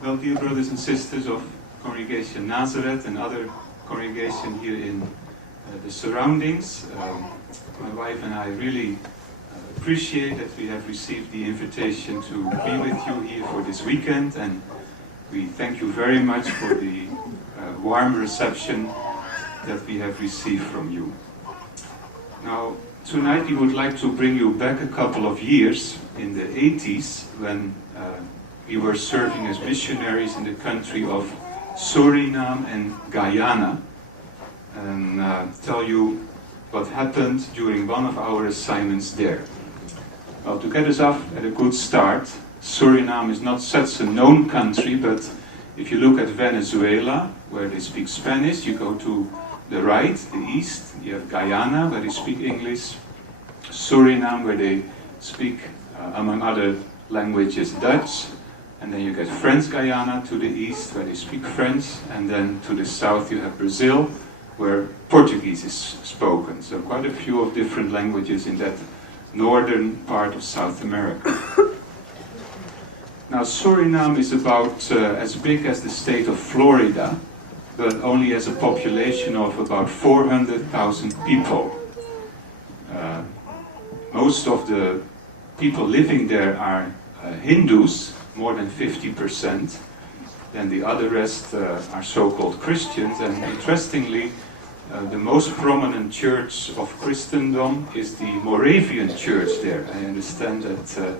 Well, dear brothers and sisters of Congregation Nazareth and other congregation here in the surroundings, my wife and I really appreciate that we have received the invitation to be with you here for this weekend, and we thank you very much for the warm reception that we have received from you. Now, tonight we would like to bring you back a couple of years in the 80s when we were serving as missionaries in the country of Suriname and Guyana, and tell you what happened during one of our assignments there. Well, to get us off at a good start, Suriname is not such a known country, but if you look at Venezuela, where they speak Spanish, you go to the right, the east, you have Guyana, where they speak English, Suriname, where they speak, among other languages, Dutch, and then you get French Guyana to the east, where they speak French, and then to the south you have Brazil, where Portuguese is spoken. So quite a few of different languages in that northern part of South America. Now, Suriname is about as big as the state of Florida, but only has a population of about 400,000 people. Most of the people living there are Hindus, more than 50%, and the other rest are so-called Christians. And interestingly, the most prominent church of Christendom is the Moravian church there. I understand that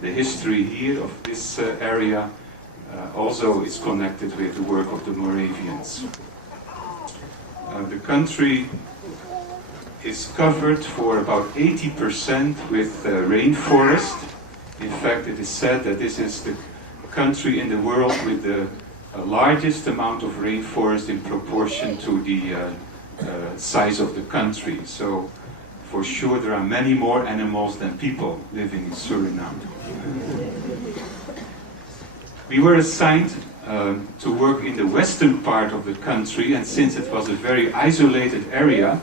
the history here of this area also is connected with the work of the Moravians. The country is covered for about 80% with rainforest. In fact, it is said that this is the country in the world with the largest amount of rainforest in proportion to the size of the country. So, for sure, there are many more animals than people living in Suriname. We were assigned to work in the western part of the country, and since it was a very isolated area,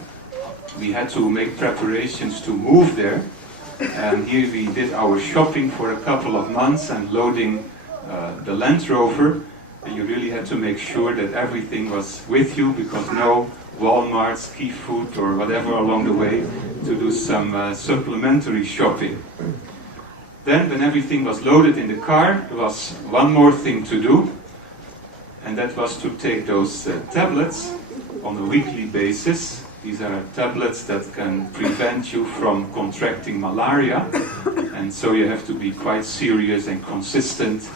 we had to make preparations to move there. And here we did our shopping for a couple of months and loading the Land Rover. And you really had to make sure that everything was with you, because no Walmarts, Key Food or whatever along the way, to do some supplementary shopping. Then, when everything was loaded in the car, there was one more thing to do, and that was to take those tablets on a weekly basis. These are tablets that can prevent you from contracting malaria, and so you have to be quite serious and consistent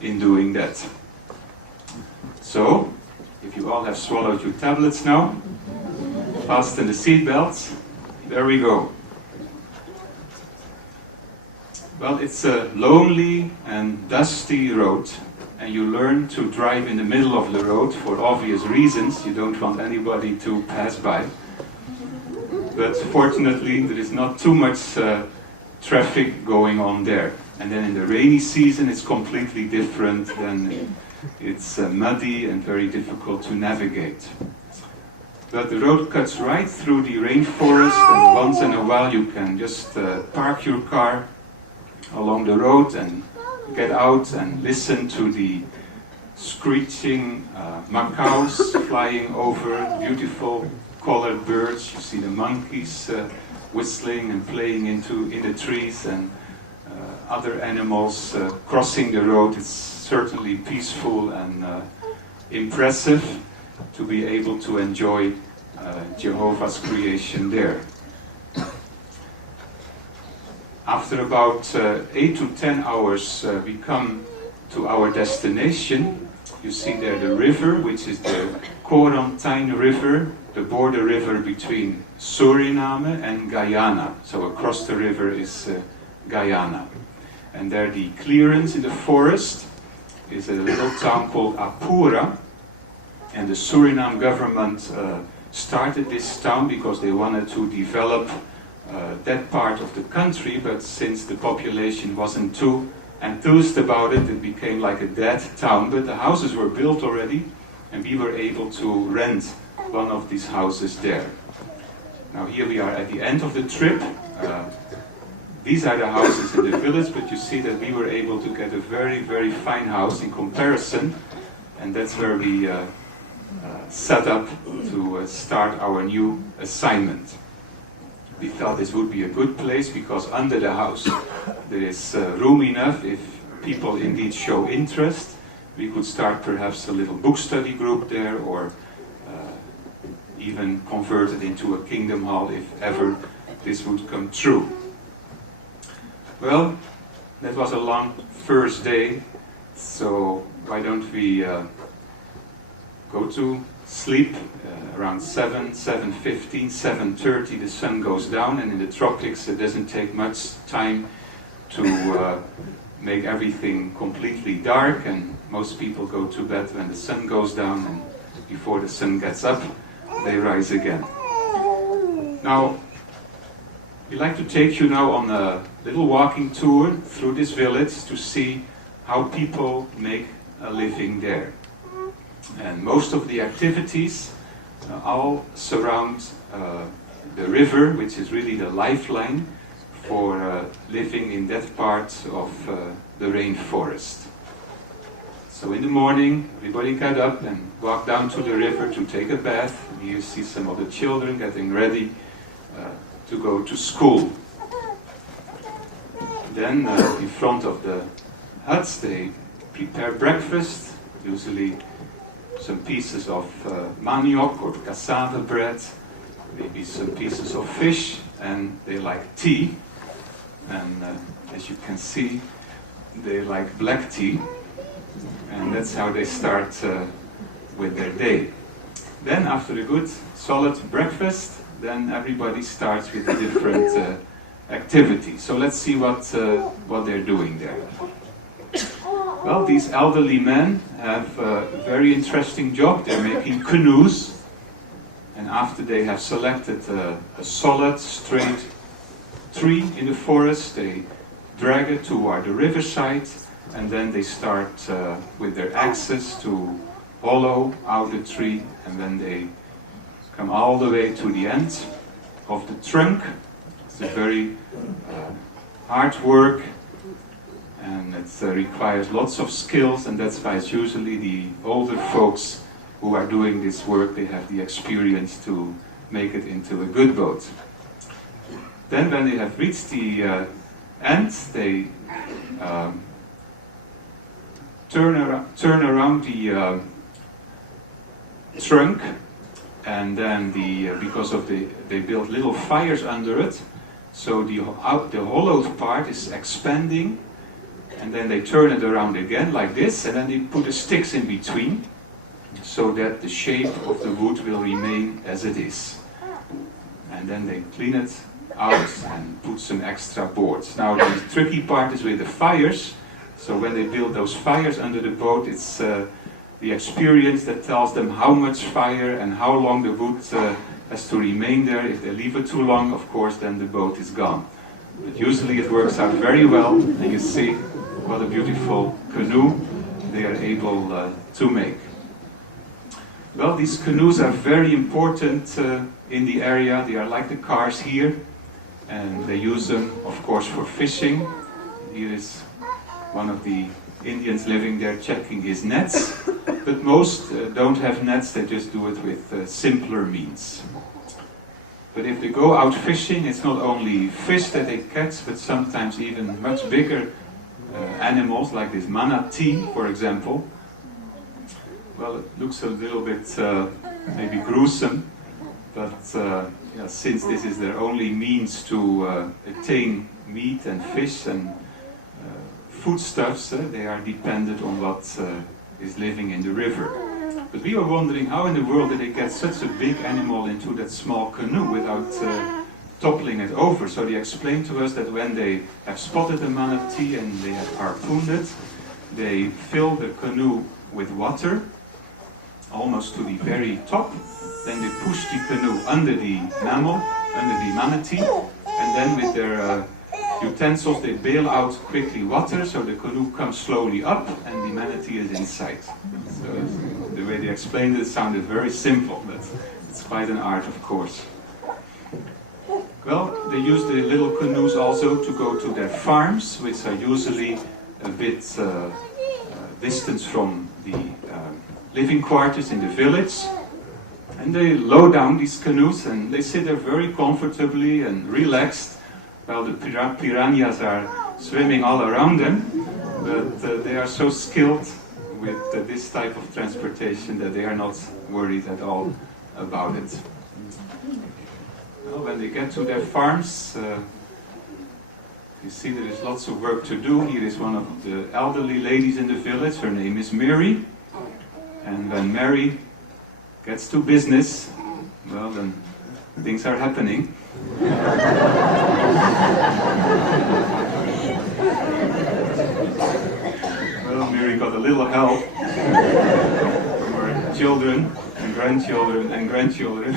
in doing that. So, if you all have swallowed your tablets now, fasten the seatbelts. There we go. Well, it's a lonely and dusty road, and you learn to drive in the middle of the road for obvious reasons. You don't want anybody to pass by. But fortunately, there is not too much traffic going on there. And then in the rainy season, it's completely different. Then it's muddy and very difficult to navigate. But the road cuts right through the rainforest, and once in a while you can just park your car along the road and get out and listen to the screeching macaws flying over, beautiful colored birds. You see the monkeys whistling and playing in the trees, and other animals crossing the road. It's certainly peaceful and impressive to be able to enjoy Jehovah's creation there. After about 8 to 10 hours, we come to our destination. You see there the river, which is the Quarantine River, the border river between Suriname and Guyana. So across the river is Guyana. And there the clearance in the forest is a little town called Apura. And the Suriname government started this town because they wanted to develop that part of the country, but since the population wasn't too enthused about it, it became like a dead town. But the houses were built already, and we were able to rent one of these houses there. Now here we are at the end of the trip. these are the houses in the village, but you see that we were able to get a very, very fine house in comparison, and that's where we set up to start our new assignment. We thought this would be a good place because under the house there is room enough. If people indeed show interest, we could start perhaps a little book study group there, or even convert it into a kingdom hall if ever this would come true. Well, that was a long first day, so why don't we go to sleep around 7, 7:15, 7:30 the sun goes down, and in the tropics it doesn't take much time to make everything completely dark, and most people go to bed when the sun goes down, and before the sun gets up they rise again. Now, we'd like to take you now on a little walking tour through this village to see how people make a living there. And most of the activities all surround the river, which is really the lifeline for living in that part of the rainforest. So in the morning, everybody got up and walked down to the river to take a bath. Here you see some of the children getting ready to go to school. Then in front of the huts they prepare breakfast, usually some pieces of manioc or cassava bread, maybe some pieces of fish, and they like tea. And as you can see, they like black tea, and that's how they start with their day. Then after a good solid breakfast, then everybody starts with a different activity. So let's see what they're doing there. Well, these elderly men have a very interesting job. They're making canoes, and after they have selected a solid, straight tree in the forest, they drag it toward the riverside, and then they start with their axes to hollow out the tree, and then they come all the way to the end of the trunk. It's a very hard work, and it requires lots of skills, and that's why it's usually the older folks who are doing this work. They have the experience to make it into a good boat. Then when they have reached the end, they turn around the trunk, and then because of they build little fires under it, so the hollowed part is expanding, and then they turn it around again like this, and then they put the sticks in between so that the shape of the wood will remain as it is. And then they clean it out and put some extra boards. Now the tricky part is with the fires. So when they build those fires under the boat, it's the experience that tells them how much fire and how long the wood has to remain there. If they leave it too long, of course, then the boat is gone. But usually it works out very well, and you see what a beautiful canoe they are able to make. Well, these canoes are very important in the area. They are like the cars here, and they use them, of course, for fishing. Here is one of the Indians living there checking his nets, but most don't have nets, they just do it with simpler means. But if they go out fishing, it's not only fish that they catch, but sometimes even much bigger animals, like this manatee, for example. Well, it looks a little bit maybe gruesome, but yeah, since this is their only means to attain meat and fish and foodstuffs, they are dependent on what is living in the river. But we were wondering how in the world did they get such a big animal into that small canoe without toppling it over. So they explained to us that when they have spotted a manatee and they have harpooned it, they fill the canoe with water almost to the very top. Then they push the canoe under the mammal, under the manatee, and then with their utensils they bail out quickly water, so the canoe comes slowly up and the manatee is inside. So the way they explained it sounded very simple, but it's quite an art, of course. Well, they use the little canoes also to go to their farms, which are usually a bit distance from the living quarters in the village. And they load down these canoes and they sit there very comfortably and relaxed while the piranhas are swimming all around them. But they are so skilled with this type of transportation that they are not worried at all about it. Well, when they get to their farms, you see there is lots of work to do. Here is one of the elderly ladies in the village. Her name is Mary. And when Mary gets to business, well, then things are happening. Well, Mary got a little help from her children and grandchildren and grandchildren,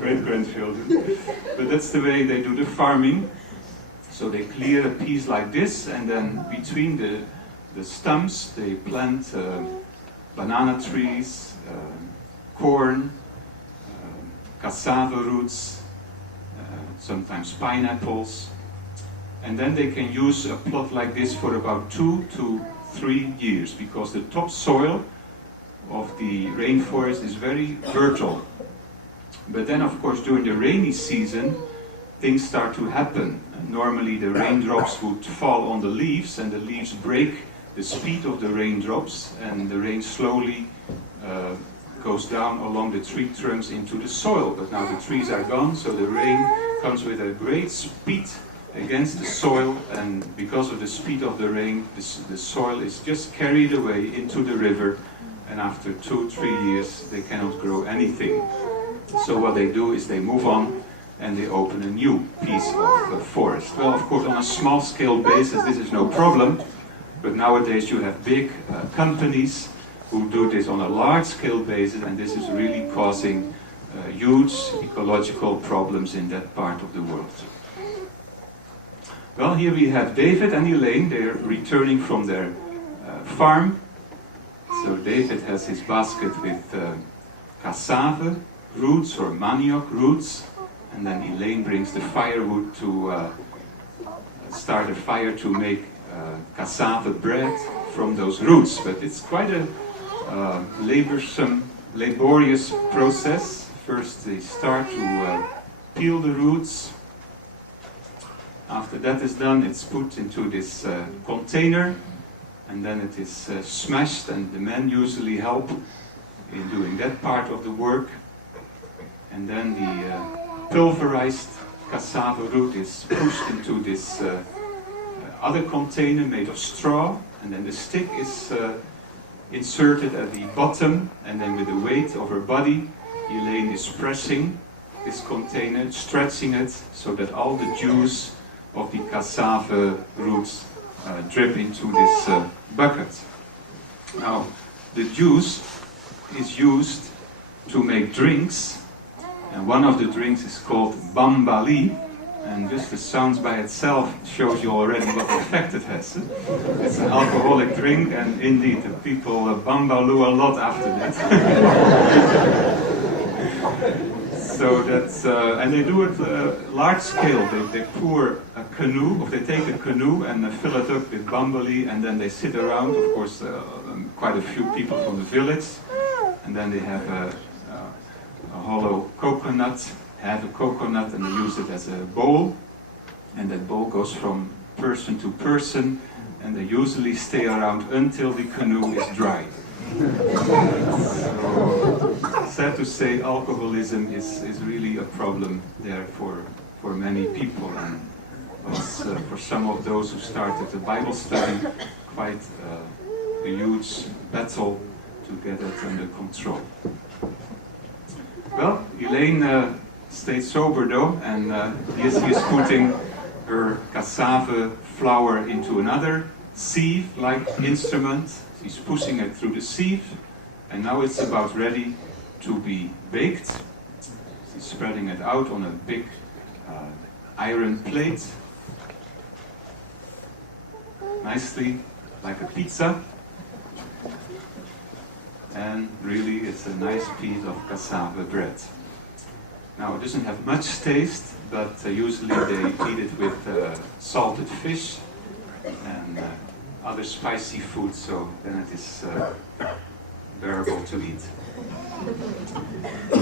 great-grandchildren. But that's the way they do the farming. So they clear a piece like this, and then between the stumps they plant banana trees, corn, cassava roots, sometimes pineapples. And then they can use a plot like this for about 2 to 3 years, because the topsoil of the rainforest is very fertile. But then, of course, during the rainy season, things start to happen. Normally the raindrops would fall on the leaves, and the leaves break the speed of the raindrops, and the rain slowly goes down along the tree trunks into the soil. But now the trees are gone, so the rain comes with a great speed against the soil, and because of the speed of the rain, the soil is just carried away into the river, and after 2-3 years they cannot grow anything. So what they do is they move on and they open a new piece of forest. Well, of course, on a small scale basis this is no problem, but nowadays you have big companies who do this on a large scale basis, and this is really causing huge ecological problems in that part of the world. Well, here we have David and Elaine. They're returning from their farm. So David has his basket with cassava roots or manioc roots, and then Elaine brings the firewood to start a fire to make cassava bread from those roots. But it's quite a laborious process. First they start to peel the roots. After that is done, it's put into this container, and then it is smashed, and the men usually help in doing that part of the work. And then the pulverized cassava root is pushed into this other container made of straw, and then the stick is inserted at the bottom, and then with the weight of her body, Elaine is pressing this container, stretching it so that all the juice of the cassava roots drip into this bucket. Now, the juice is used to make drinks, and one of the drinks is called bambali, and just the sounds by itself shows you already what effect it has. It's an alcoholic drink, and indeed the people bambaloo a lot after that. So that's, and they do it large scale. They pour a canoe, or they take a canoe and fill it up with bambali, and then they sit around, of course, quite a few people from the village, and then they have a hollow coconut, have a coconut, and they use it as a bowl, and that bowl goes from person to person, and they usually stay around until the canoe is dry. So, sad to say, alcoholism is really a problem there for many people, and was for some of those who started the Bible study quite a huge battle to get it under control. Well, Elaine stayed sober though, and yes, she is putting her cassava flour into another sieve-like instrument. She's pushing it through the sieve, and now it's about ready to be baked. She's spreading it out on a big iron plate, nicely like a pizza, and really it's a nice piece of cassava bread. Now, it doesn't have much taste, but usually they eat it with salted fish and other spicy food, so then it is bearable to eat.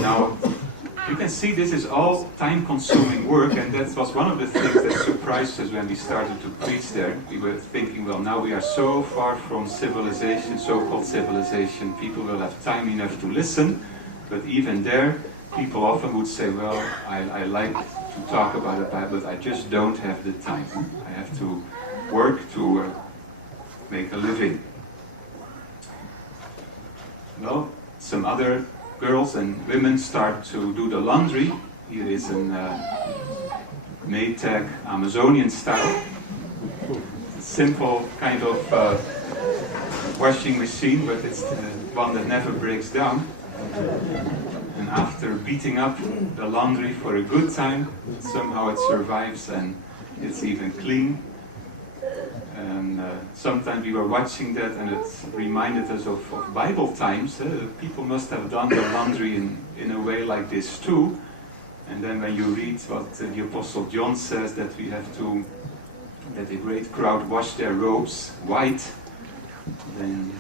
Now, you can see this is all time-consuming work, and that was one of the things that surprised us when we started to preach there. We were thinking, well, now we are so far from civilization, so-called civilization, people will have time enough to listen, but even there, people often would say, well, I like to talk about the Bible, but I just don't have the time. I have to work to make a living. Well, some other girls and women start to do the laundry. Here is an Maytag Amazonian style. Simple kind of washing machine, but it's the one that never breaks down. And after beating up the laundry for a good time, somehow it survives and it's even clean. And sometimes we were watching that and it reminded us of Bible times. People must have done the laundry in a way like this too. And then when you read what the Apostle John says, that we have to, that a great crowd wash their robes white, then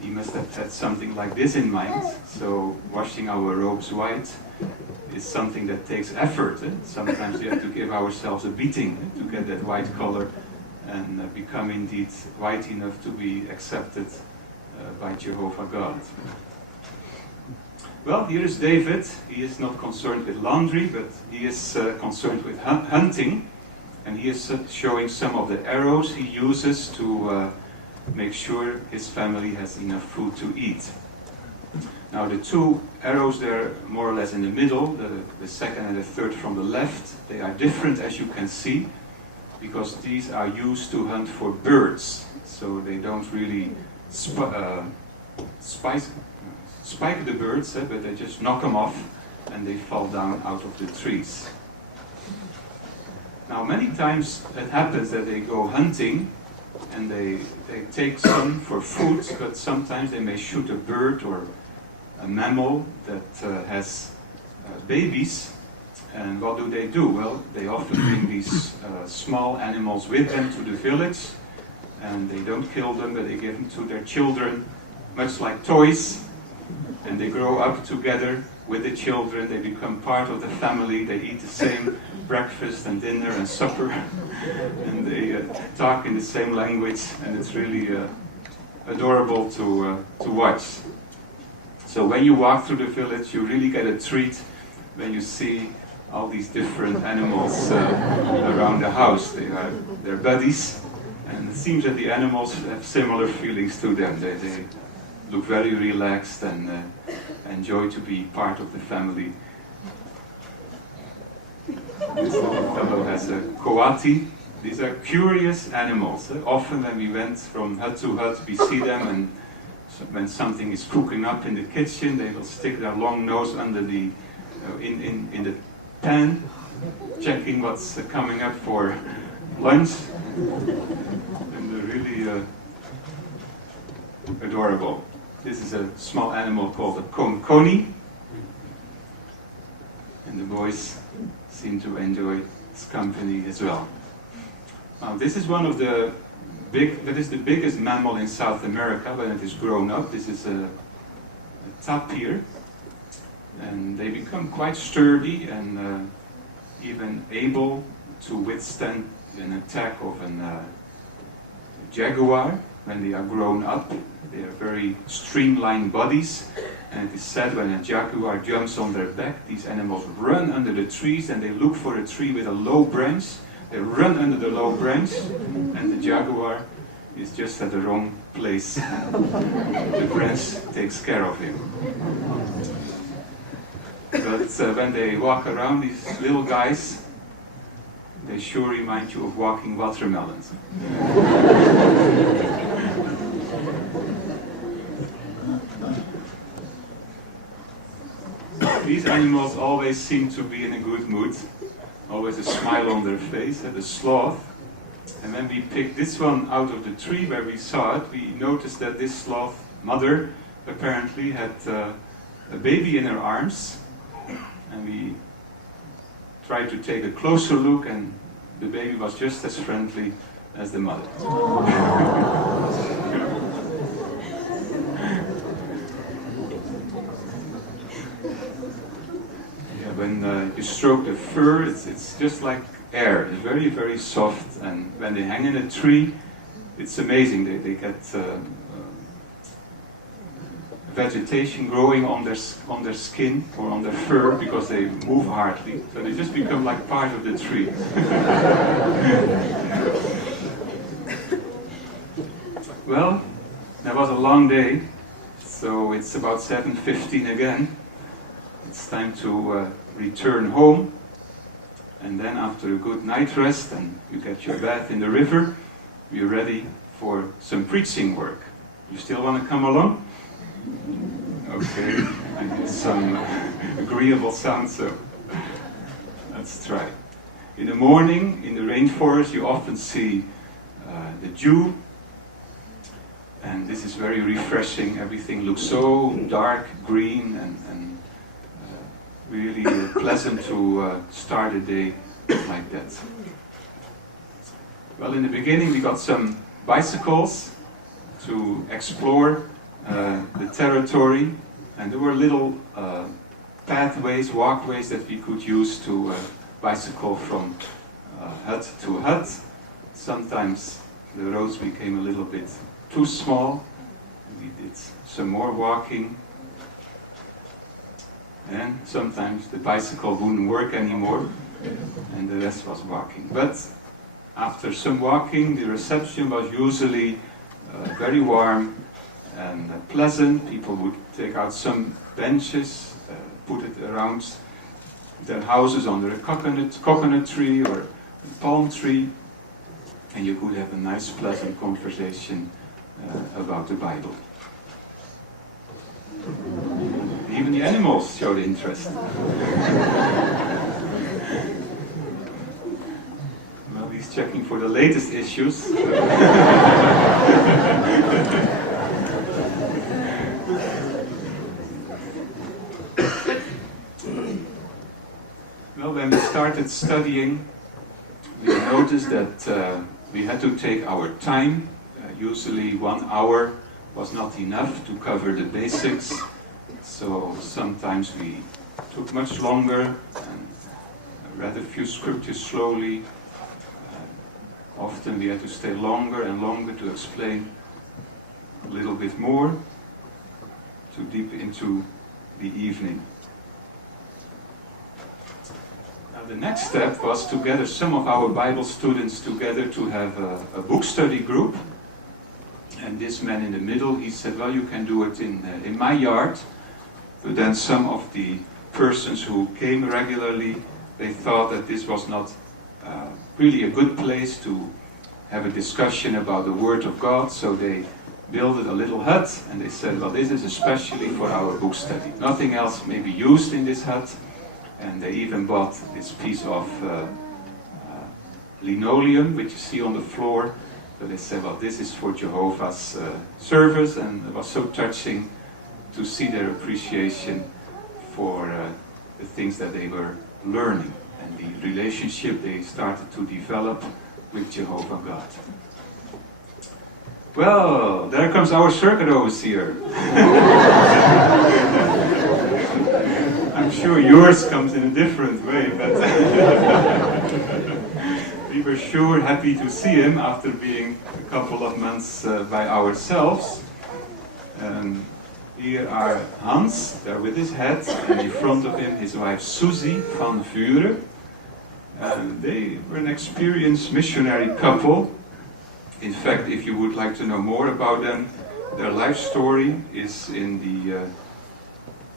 he must have had something like this in mind. So washing our robes white is something that takes effort. Sometimes we have to give ourselves a beating to get that white color and become indeed white enough to be accepted by Jehovah God. Well, here is David. He is not concerned with laundry, but he is concerned with hunting. And he is showing some of the arrows he uses to make sure his family has enough food to eat. Now the two arrows there more or less in the middle, the second and the third from the left, they are different as you can see, because these are used to hunt for birds. So they don't really spike the birds, but they just knock them off and they fall down out of the trees. Now many times it happens that they go hunting and they take some for food, but sometimes they may shoot a bird or a mammal that has babies. And what do? Well, they often bring these small animals with them to the village, and they don't kill them, but they give them to their children, much like toys, and they grow up together with the children. They become part of the family. They eat the same breakfast and dinner and supper, and they talk in the same language, and it's really adorable to watch. So when you walk through the village, you really get a treat when you see all these different animals around the house. They're buddies, and it seems that the animals have similar feelings to them. They look very relaxed and enjoy to be part of the family. This little fellow has a coati. These are curious animals. Often when we went from hut to hut, we see them, and when something is cooking up in the kitchen, they will stick their long nose under the in the pan, checking what's coming up for lunch, and they're really adorable. This is a small animal called a konkoni, and the boys seem to enjoy its company as well. Now, this is one of the the biggest mammal in South America when it is grown up. This is a tapir. And they become quite sturdy and even able to withstand an attack of a jaguar when they are grown up. They are very streamlined bodies, and it is said when a jaguar jumps on their back, these animals run under the trees and they look for a tree with a low branch. They run under the low branch, and the jaguar is just at the wrong place. The branch takes care of him. But when they walk around, these little guys, they sure remind you of walking watermelons. These animals always seem to be in a good mood, always a smile on their face, the sloth. And when we picked this one out of the tree where we saw it, we noticed that this sloth mother apparently had a baby in her arms. And we tried to take a closer look, and the baby was just as friendly as the mother. Yeah, when you stroke the fur, it's just like air. It's very, very soft, and when they hang in a tree, it's amazing. They get vegetation growing on their skin or on their fur because they move hardly. So they just become like part of the tree. Well, that was a long day, so it's about 7:15 again. It's time to return home, and then after a good night rest and you get your bath in the river, we're ready for some preaching work. You still want to come along? Okay, I need some agreeable sound, so let's try. In the morning, in the rainforest, you often see the dew, and this is very refreshing. Everything looks so dark green and really pleasant to start a day like that. Well, in the beginning we got some bicycles to explore the territory, and there were little pathways, walkways that we could use to bicycle from hut to hut. Sometimes the roads became a little bit too small, and we did some more walking, and sometimes the bicycle wouldn't work anymore, and the rest was walking. But after some walking, the reception was usually very warm and pleasant. People would take out some benches, put it around their houses under a coconut tree or a palm tree, and you could have a nice, pleasant conversation about the Bible. Even the animals showed interest. Well, he's checking for the latest issues. Well, when we started studying, we noticed that we had to take our time. Usually 1 hour was not enough to cover the basics, so sometimes we took much longer and read a few scriptures slowly. Often we had to stay longer and longer to explain a little bit more, too deep into the evening. Now the next step was to gather some of our Bible students together to have a book study group. And this man in the middle, he said, well, you can do it in my yard. But then some of the persons who came regularly, they thought that this was not really a good place to have a discussion about the Word of God. So they built a little hut, and they said, well, this is especially for our book study. Nothing else may be used in this hut. And they even bought this piece of linoleum, which you see on the floor. So they said, well, this is for Jehovah's service, and it was so touching to see their appreciation for the things that they were learning and the relationship they started to develop with Jehovah God. Well, there comes our circuit overseer. I'm sure yours comes in a different way, but we were sure happy to see him after being a couple of months by ourselves. Here are Hans, there with his hat, and in front of him his wife Susie van Vuren. They were an experienced missionary couple. In fact, if you would like to know more about them, their life story is in the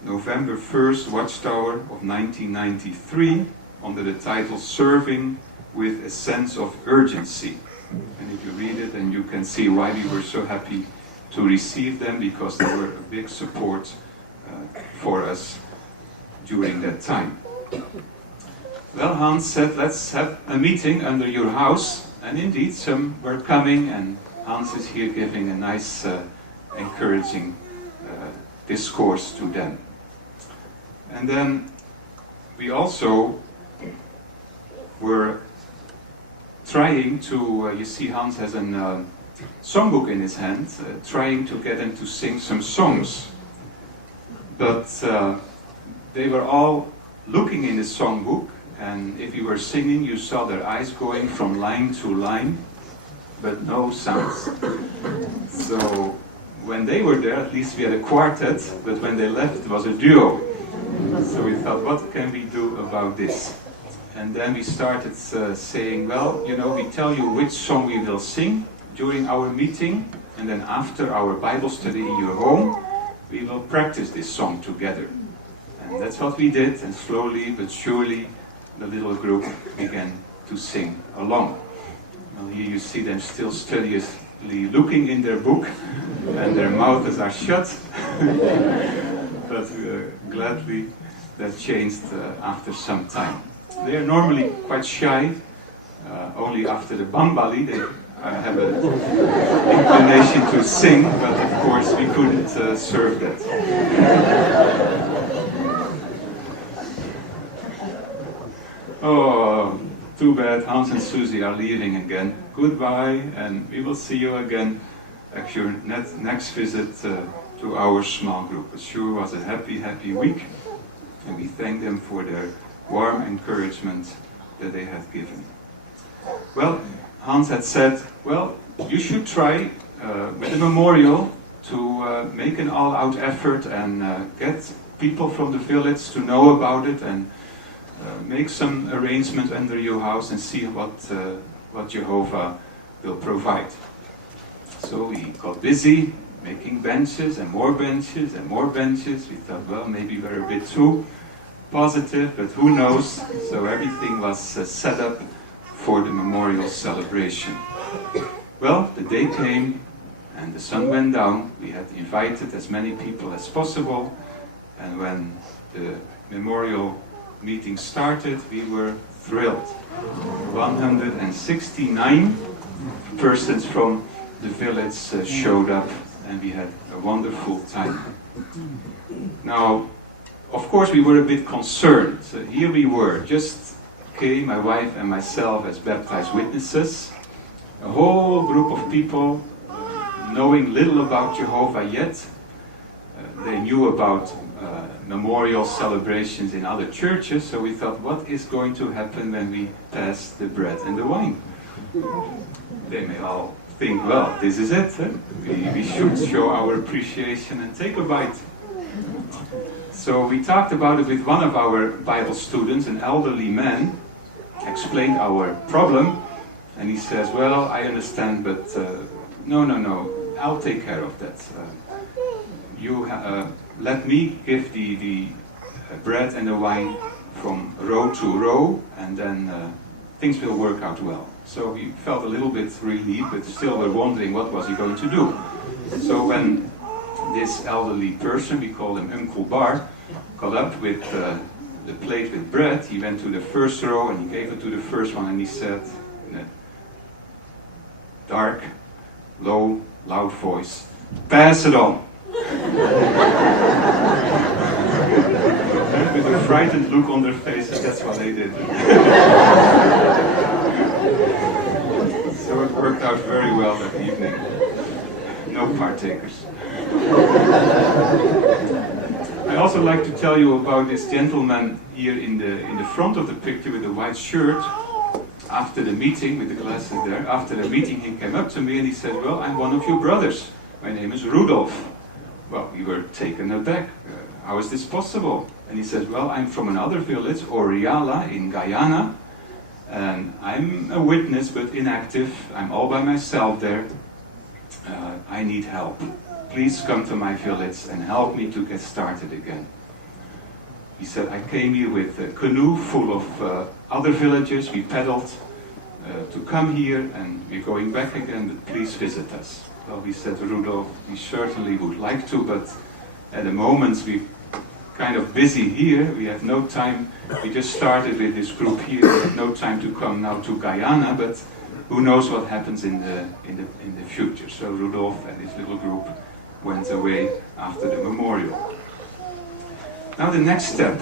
November 1st Watchtower of 1993 under the title Serving with a Sense of Urgency. And if you read it, then you can see why we were so happy to receive them, because they were a big support for us during that time. Well, Hans said, let's have a meeting under your house, and indeed some were coming, and Hans is here giving a nice encouraging discourse to them. And then we also were trying to, you see Hans has a songbook in his hand, trying to get them to sing some songs. But they were all looking in the songbook, and if you were singing, you saw their eyes going from line to line, but no sounds. So when they were there, at least we had a quartet, but when they left, it was a duo. So we thought, what can we do about this? And then we started saying, well, you know, we tell you which song we will sing during our meeting, and then after our Bible study in your home, we will practice this song together. And that's what we did, and slowly but surely the little group began to sing along. Well, here you see them still studiously looking in their book, and their mouths are shut. But gladly that changed after some time. They are normally quite shy. Only after the Bambali they have an inclination to sing, but of course we couldn't serve that. Oh, too bad, Hans and Susie are leaving again. Goodbye, and we will see you again at your next visit to our small group. It sure was a happy week, and we thank them for their warm encouragement that they had given. Well, Hans had said, well, you should try with a memorial to make an all-out effort and get people from the village to know about it, and make some arrangement under your house and see what Jehovah will provide. So we got busy making benches and more benches and more benches. We thought, well, maybe we're a bit too positive, but who knows? So everything was set up for the memorial celebration. Well, the day came and the sun went down. We had invited as many people as possible, and when the memorial meeting started, we were thrilled. 169 persons from the village showed up, and we had a wonderful time. Now, of course, we were a bit concerned. So here we were, just came, my wife and myself, as baptized witnesses. A whole group of people knowing little about Jehovah yet. They knew about memorial celebrations in other churches, so we thought, what is going to happen when we pass the bread and the wine? They may all think, well, this is it. We should show our appreciation and take a bite. So we talked about it with one of our Bible students, an elderly man, explained our problem, and he says, well, I understand, but no, I'll take care of that. Let me give the bread and the wine from row to row, and then things will work out well. So we felt a little bit relieved, but still were wondering what was he going to do. So when this elderly person, we call him Uncle Bar, got up with the plate with bread, he went to the first row and he gave it to the first one, and he said in a dark, low, loud voice, "Pass it on." With a frightened look on their faces, that's what they did. So it worked out very well that evening. No partakers. I also like to tell you about this gentleman here in the front of the picture with the white shirt. After the meeting, with the glasses there, after the meeting he came up to me and he said, well, I'm one of your brothers. My name is Rudolf. Well, we were taken aback. How is this possible? And he said, well, I'm from another village, Oriala, in Guyana. And I'm a witness, but inactive. I'm all by myself there. I need help. Please come to my village and help me to get started again. He said, I came here with a canoe full of other villagers. We paddled to come here, and we're going back again, but please visit us. Well, we said, Rudolf, we certainly would like to, but at the moment we're kind of busy here. We have no time. We just started with this group here. We have no time to come now to Guyana, but who knows what happens in the future. So Rudolf and his little group went away after the memorial. Now the next step,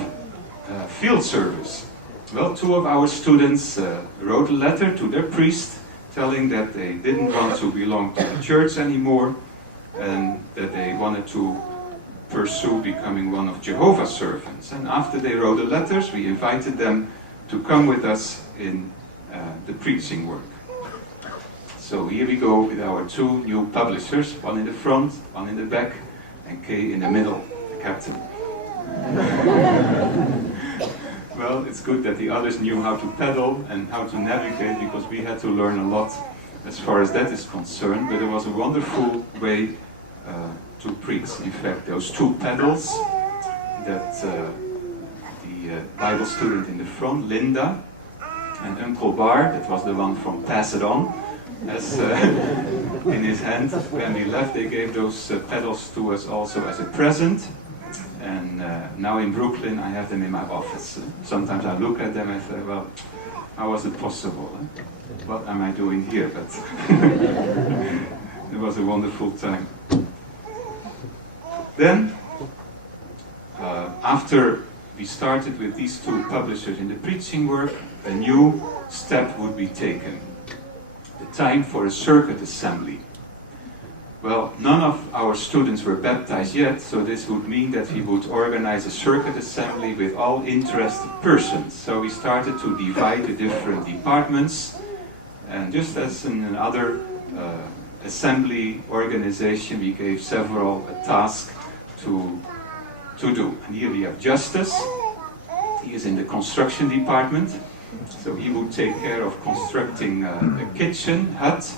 field service. Well, two of our students wrote a letter to their priest telling that they didn't want to belong to the church anymore and that they wanted to pursue becoming one of Jehovah's servants. And after they wrote the letters, we invited them to come with us in the preaching work. So here we go with our two new publishers, one in the front, one in the back, and Kay in the middle, the captain. Well, it's good that the others knew how to pedal and how to navigate, because we had to learn a lot as far as that is concerned, but it was a wonderful way to preach. In fact, those two pedals that the Bible student in the front, Linda, and Uncle Bar, that was the one from Pass It On, as in his hand. When we left, they gave those pedals to us also as a present. And now in Brooklyn, I have them in my office. Sometimes I look at them and say, well, how was it possible? What am I doing here? But it was a wonderful time. Then, after we started with these two publishers in the preaching work, a new step would be taken. The time for a circuit assembly. Well, none of our students were baptized yet, so this would mean that we would organize a circuit assembly with all interested persons. So we started to divide the different departments, and just as in another assembly organization, we gave several a task to do. And here we have Justice. He is in the construction department, so he would take care of constructing a kitchen, hut,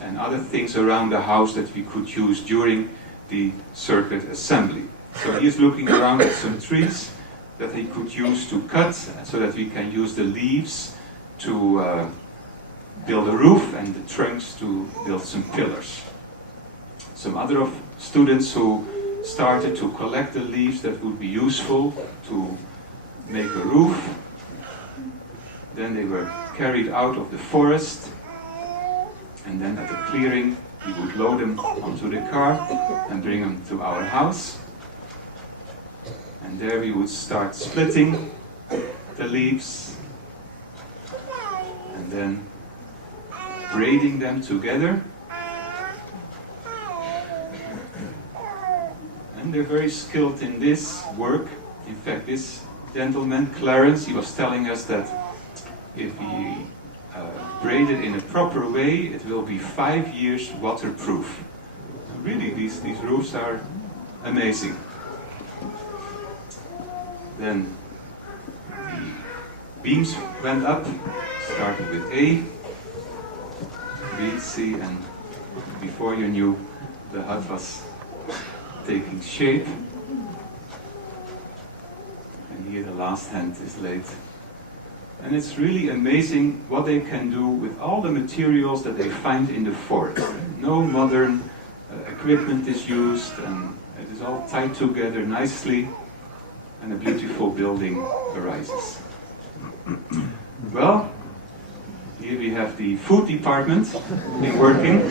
and other things around the house that we could use during the circuit assembly. So he is looking around at some trees that he could use to cut, so that we can use the leaves to build a roof and the trunks to build some pillars. Some other students who started to collect the leaves that would be useful to make a roof. Then they were carried out of the forest, and then at the clearing we would load them onto the car and bring them to our house. And there we would start splitting the leaves and then braiding them together. And they're very skilled in this work. In fact, this gentleman, Clarence, he was telling us that if we braid it in a proper way, it will be 5 years waterproof. Really, these roofs are amazing. Then the beams went up, started with A, B, C, and before you knew, the hut was taking shape. And here the last hand is laid. And it's really amazing what they can do with all the materials that they find in the forest. No modern equipment is used, and it is all tied together nicely, and a beautiful building arises. Well, here we have the food department working.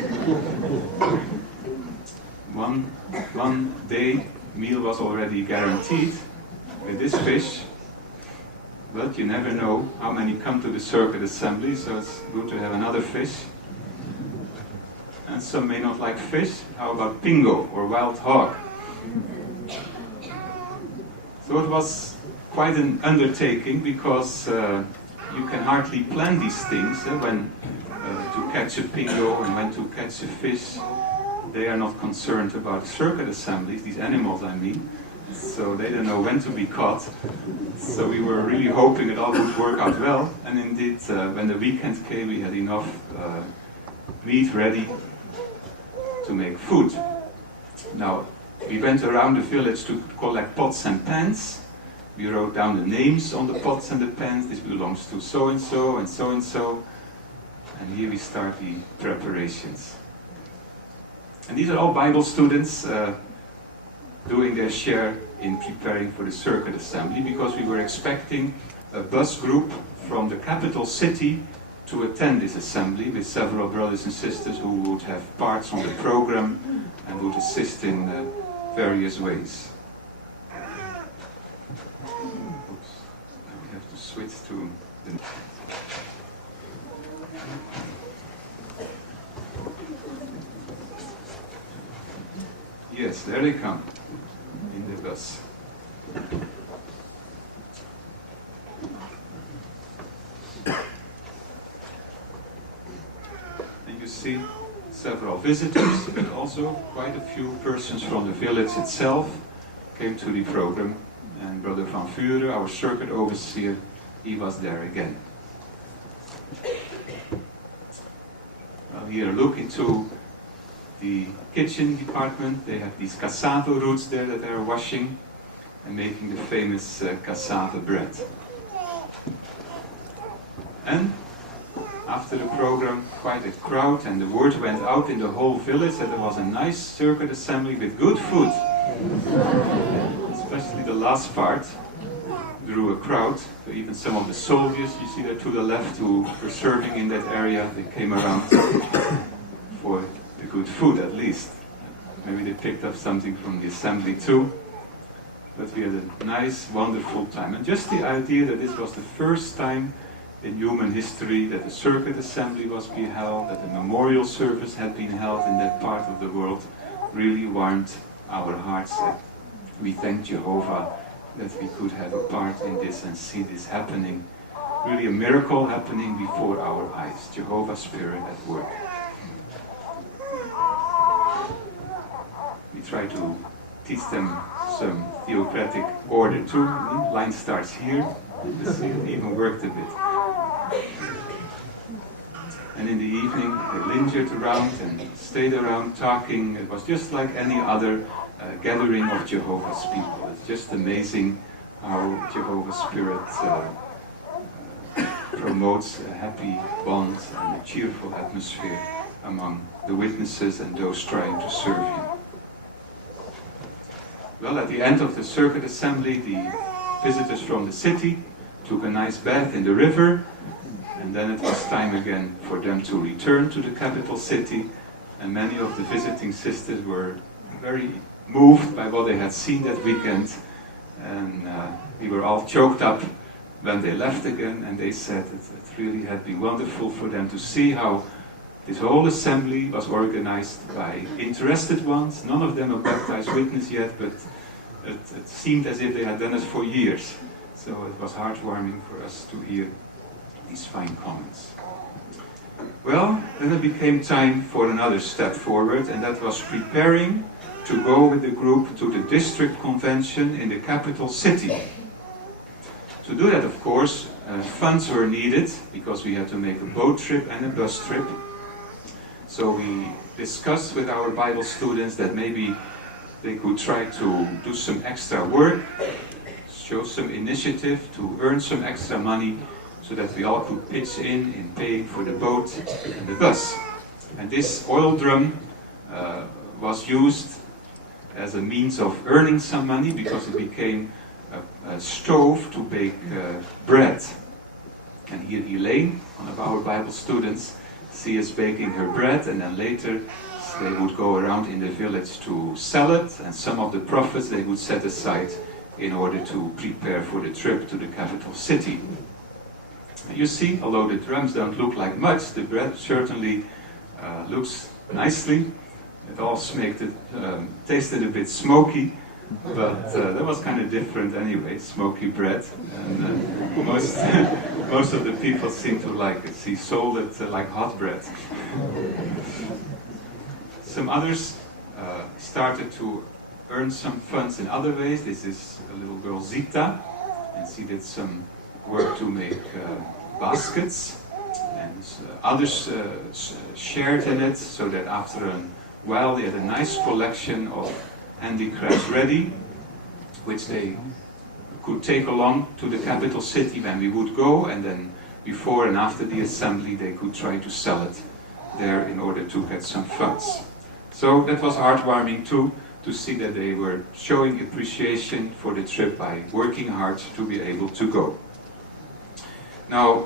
One day meal was already guaranteed with this fish. But you never know how many come to the circuit assembly, so it's good to have another fish. And some may not like fish. How about pingo or wild hog? So it was quite an undertaking, because you can hardly plan these things, when to catch a pingo and when to catch a fish. They are not concerned about circuit assemblies, these animals I mean. So they don't know when to be caught. So we were really hoping it all would work out well. And indeed, when the weekend came, we had enough meat ready to make food. Now, we went around the village to collect pots and pans. We wrote down the names on the pots and the pans. This belongs to so-and-so and so-and-so. And here we start the preparations. And these are all Bible students doing their share in preparing for the circuit assembly, because we were expecting a bus group from the capital city to attend this assembly with several brothers and sisters who would have parts on the program and would assist in various ways. Oops, now we have to switch to the... Yes, there they come, in the bus. And you see several visitors, but also quite a few persons from the village itself came to the program. And Brother Van Vuren, our circuit overseer, he was there again. Well, here look into the kitchen department. They have these cassava roots there that they are washing and making the famous cassava bread. And after the program, quite a crowd, and the word went out in the whole village that there was a nice circuit assembly with good food. Especially the last part drew a crowd. So even some of the soldiers, you see there to the left, who were serving in that area, they came around for the good food at least. Maybe they picked up something from the assembly too. But we had a nice, wonderful time. And just the idea that this was the first time in human history that a circuit assembly was being held, that a memorial service had been held in that part of the world, really warmed our hearts. We thank Jehovah that we could have a part in this and see this happening. Really a miracle happening before our eyes. Jehovah's Spirit at work. We try to teach them some theocratic order too. Line starts here. You see, it even worked a bit. And in the evening, they lingered around and stayed around talking. It was just like any other gathering of Jehovah's people. It's just amazing how Jehovah's Spirit promotes a happy bond and a cheerful atmosphere among the witnesses and those trying to serve Him. Well, at the end of the circuit assembly, the visitors from the city took a nice bath in the river, and then it was time again for them to return to the capital city, and many of the visiting sisters were very moved by what they had seen that weekend, and we were all choked up when they left again, and they said it really had been wonderful for them to see how this whole assembly was organized by interested ones. None of them are baptized witness yet, but it seemed as if they had done it for years. So it was heartwarming for us to hear these fine comments. Well, then it became time for another step forward, and that was preparing to go with the group to the district convention in the capital city. To do that, of course, funds were needed, because we had to make a boat trip and a bus trip. So we discussed with our Bible students that maybe they could try to do some extra work, show some initiative to earn some extra money, so that we all could pitch in paying for the boat and the bus. And this oil drum was used as a means of earning some money, because it became a stove to bake bread. And here Elaine, one of our Bible students, see us baking her bread, and then later they would go around in the village to sell it, and some of the profits they would set aside in order to prepare for the trip to the capital city. You see, although the drums don't look like much, the bread certainly looks nicely. It all tasted a bit smoky, but that was kind of different anyway, smoky bread. And most of the people seemed to like it. She sold it like hot bread. Some others started to earn some funds in other ways. This is a little girl, Zita, and she did some work to make baskets, and others shared in it, so that after a while they had a nice collection of handicrafts ready, which they could take along to the capital city when we would go, and then before and after the assembly they could try to sell it there in order to get some funds. So that was heartwarming too, to see that they were showing appreciation for the trip by working hard to be able to go. Now,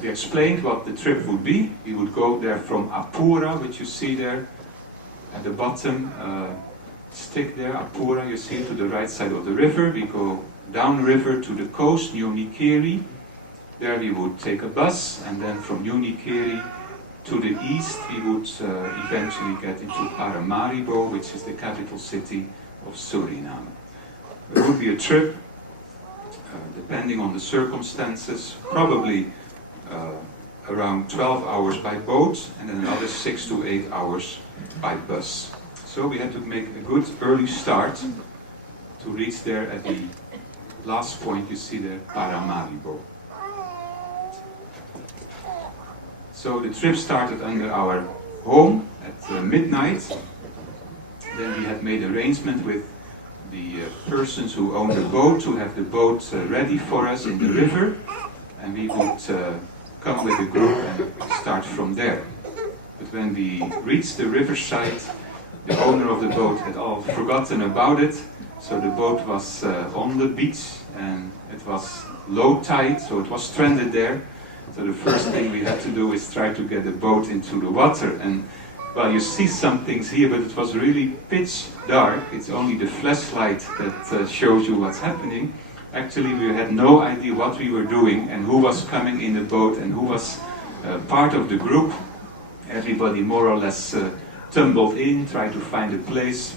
we explained what the trip would be. We would go there from Apura, which you see there at the bottom, stick there, Apura, you see to the right side of the river. We go downriver to the coast, near Mikeri, There we would take a bus, and then from Unikeri to the east we would eventually get into Paramaribo, which is the capital city of Suriname. It would be a trip, depending on the circumstances, probably around 12 hours by boat and then another 6 to 8 hours by bus. So we had to make a good early start to reach there at the last point you see there, Paramaribo. So the trip started under our home at midnight. Then we had made arrangement with the persons who owned the boat to have the boat ready for us in the river, and we would come with the group and start from there. But when we reached the riverside, the owner of the boat had all forgotten about it, so the boat was on the beach and it was low tide, so it was stranded there. So the first thing we had to do is try to get the boat into the water. And well, you see some things here, but it was really pitch dark. It's only the flashlight that shows you what's happening. Actually, we had no idea what we were doing and who was coming in the boat and who was part of the group. Everybody more or less tumbled in, tried to find a place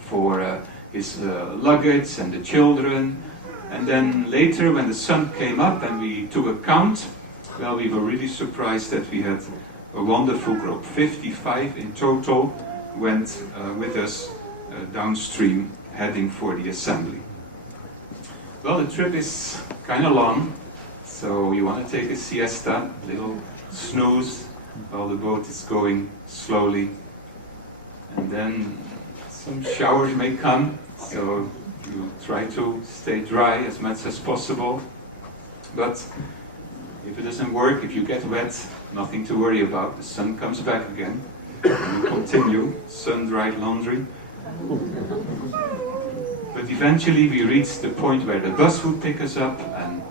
for his luggage and the children. And then later, when the sun came up and we took account, well, we were really surprised that we had a wonderful group. 55 in total went with us downstream, heading for the assembly. Well, the trip is kind of long, so you want to take a siesta, a little snooze, while the boat is going slowly. And then some showers may come, so you try to stay dry as much as possible. But if it doesn't work, if you get wet, nothing to worry about. The sun comes back again, and you continue, sun-dried laundry. But eventually we reached the point where the bus would pick us up, and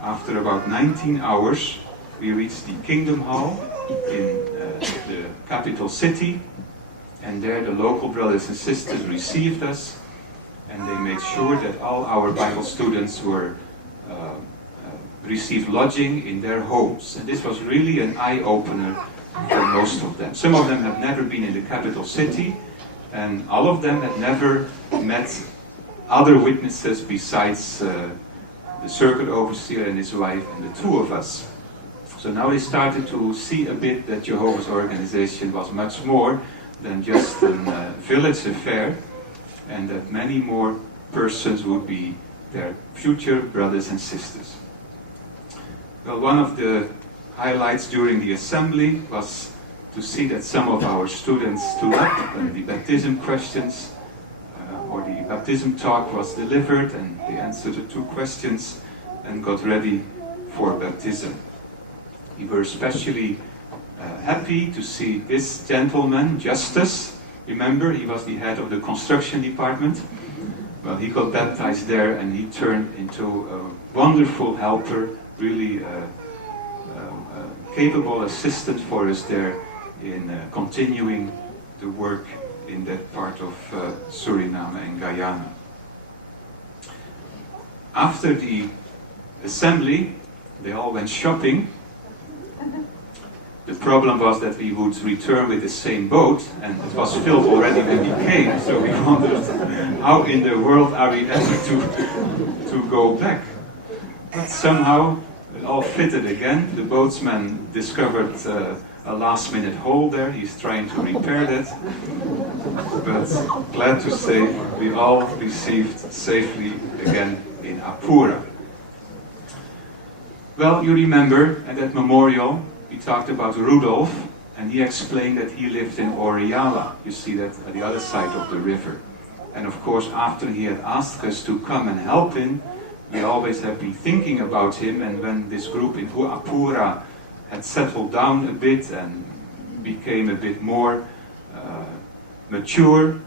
after about 19 hours we reached the Kingdom Hall in the capital city, and there the local brothers and sisters received us, and they made sure that all our Bible students were received lodging in their homes. And this was really an eye-opener for most of them. Some of them had never been in the capital city, and all of them had never met other witnesses besides the circuit overseer and his wife and the two of us. So now they started to see a bit that Jehovah's organization was much more than just a village affair, and that many more persons would be their future brothers and sisters. Well, one of the highlights during the assembly was to see that some of our students stood up and the baptism questions or the baptism talk was delivered, and they answered the 2 questions and got ready for baptism. We were especially happy to see this gentleman, Justus. Remember, he was the head of the construction department. Well, he got baptized there and he turned into a wonderful helper, really capable assistant for us there in continuing the work in that part of Suriname and Guyana. After the assembly, they all went shopping. The problem was that we would return with the same boat, and it was filled already when we came, so we wondered how in the world are we ever to go back. But somehow it all fitted again. The boatsman discovered a last-minute hole there. He's trying to repair that. But glad to say we all received safely again in Apura. Well, you remember at that memorial we talked about Rudolf, and he explained that he lived in Oriala. You see that at the other side of the river. And of course, after he had asked us to come and help him, we always have been thinking about him, and when this group in Apura had settled down a bit and became a bit more mature,